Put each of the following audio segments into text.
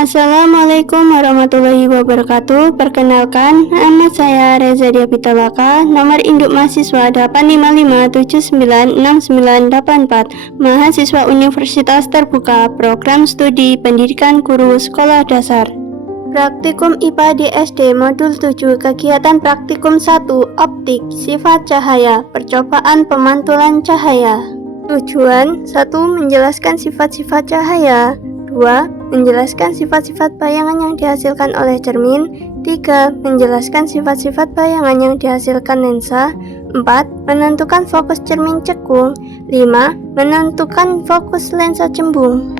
Assalamualaikum warahmatullahi wabarakatuh. Perkenalkan, nama saya Reza Dia Pitaloka, nomor induk mahasiswa 855796984, mahasiswa Universitas Terbuka, Program Studi Pendidikan Guru Sekolah Dasar. Praktikum IPA di SD Modul 7, kegiatan praktikum 1, optik, sifat cahaya, percobaan pemantulan cahaya. Tujuan 1. Menjelaskan sifat-sifat cahaya. 2. Menjelaskan sifat-sifat bayangan yang dihasilkan oleh cermin. 3. Menjelaskan sifat-sifat bayangan yang dihasilkan lensa. 4. Menentukan fokus cermin cekung. 5. Menentukan fokus lensa cembung.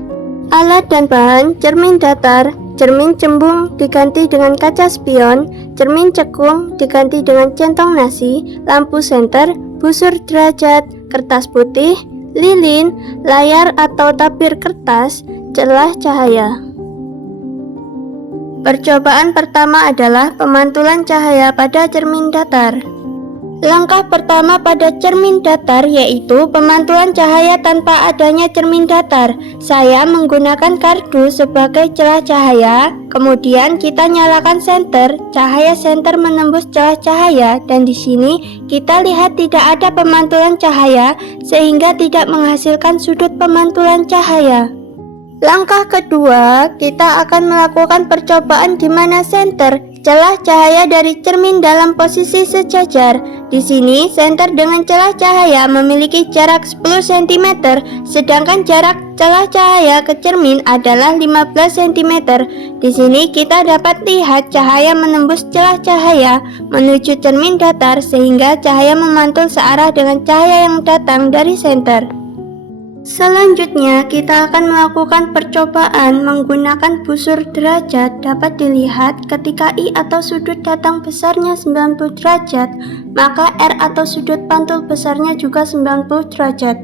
Alat dan bahan: cermin datar, cermin cembung diganti dengan kaca spion, cermin cekung diganti dengan centong nasi, lampu senter, busur derajat, kertas putih, lilin, layar atau tabir kertas, celah cahaya. Percobaan pertama adalah pemantulan cahaya pada cermin datar. Langkah pertama pada cermin datar yaitu pemantulan cahaya tanpa adanya cermin datar. Saya menggunakan kardus sebagai celah cahaya, kemudian kita nyalakan senter. Cahaya senter menembus celah cahaya dan di sini kita lihat tidak ada pemantulan cahaya sehingga tidak menghasilkan sudut pemantulan cahaya. Langkah kedua, kita akan melakukan percobaan di mana senter celah cahaya dari cermin dalam posisi sejajar. Di sini, senter dengan celah cahaya memiliki jarak 10 cm, sedangkan jarak celah cahaya ke cermin adalah 15 cm. Di sini kita dapat lihat cahaya menembus celah cahaya menuju cermin datar sehingga cahaya memantul searah dengan cahaya yang datang dari senter. Selanjutnya, kita akan melakukan percobaan menggunakan busur derajat. Dapat dilihat ketika I atau sudut datang besarnya 90 derajat, maka R atau sudut pantul besarnya juga 90 derajat.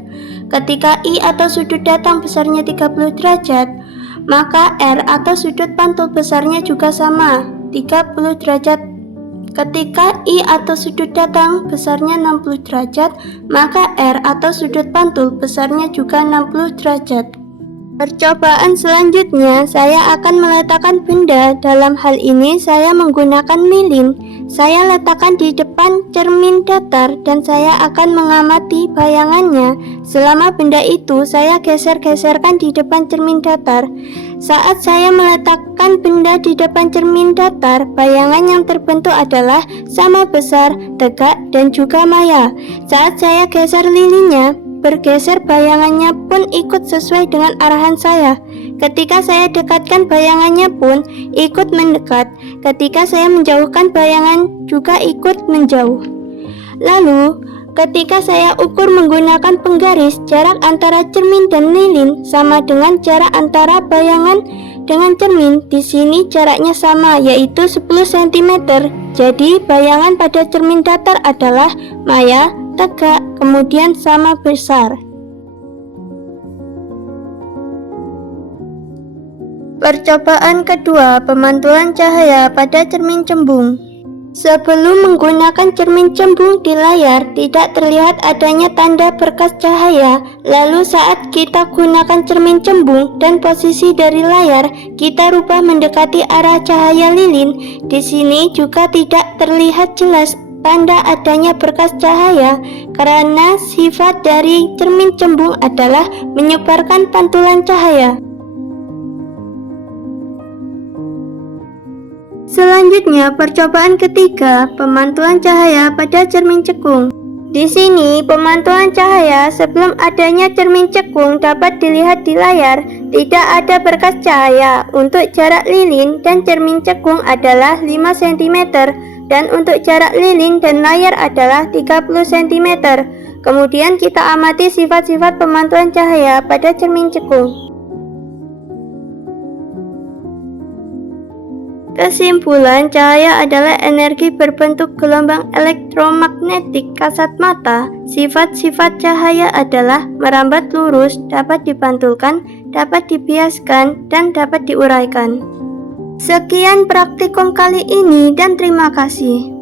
Ketika I atau sudut datang besarnya 30 derajat, maka R atau sudut pantul besarnya juga sama, 30 derajat. Ketika I atau sudut datang besarnya 60 derajat, maka R atau sudut pantul besarnya juga 60 derajat. Percobaan selanjutnya, saya akan meletakkan benda. Dalam hal ini, saya menggunakan lilin. Saya letakkan di depan cermin datar dan saya akan mengamati bayangannya. Selama benda itu, saya geser-geserkan di depan cermin datar. Saat saya meletakkan benda di depan cermin datar, bayangan yang terbentuk adalah sama besar, tegak, dan juga maya. Saat saya geser lilinnya, bergeser bayangannya pun ikut sesuai dengan arahan saya. Ketika saya dekatkan bayangannya pun ikut mendekat. Ketika saya menjauhkan bayangan juga ikut menjauh. Lalu, ketika saya ukur menggunakan penggaris, jarak antara cermin dan lilin sama dengan jarak antara bayangan dengan cermin. Di sini jaraknya sama, yaitu 10 cm. Jadi, bayangan pada cermin datar adalah maya, tegak, kemudian sama besar. Percobaan kedua, pemantulan cahaya pada cermin cembung. Sebelum menggunakan cermin cembung di layar, tidak terlihat adanya tanda berkas cahaya. Lalu saat kita gunakan cermin cembung dan posisi dari layar, kita rubah mendekati arah cahaya lilin. Di sini juga tidak terlihat jelas tanda adanya berkas cahaya karena sifat dari cermin cembung adalah menyebarkan pantulan cahaya. Selanjutnya, percobaan ketiga, pemantulan cahaya pada cermin cekung. Di sini, pemantulan cahaya sebelum adanya cermin cekung dapat dilihat di layar. Tidak ada berkas cahaya. Untuk jarak lilin dan cermin cekung adalah 5 cm dan untuk jarak lilin dan layar adalah 30 cm. Kemudian kita amati sifat-sifat pemantulan cahaya pada cermin cekung. Kesimpulan, cahaya adalah energi berbentuk gelombang elektromagnetik kasat mata. Sifat-sifat cahaya adalah merambat lurus, dapat dipantulkan, dapat dibiaskan, dan dapat diuraikan. Sekian praktikum kali ini dan terima kasih.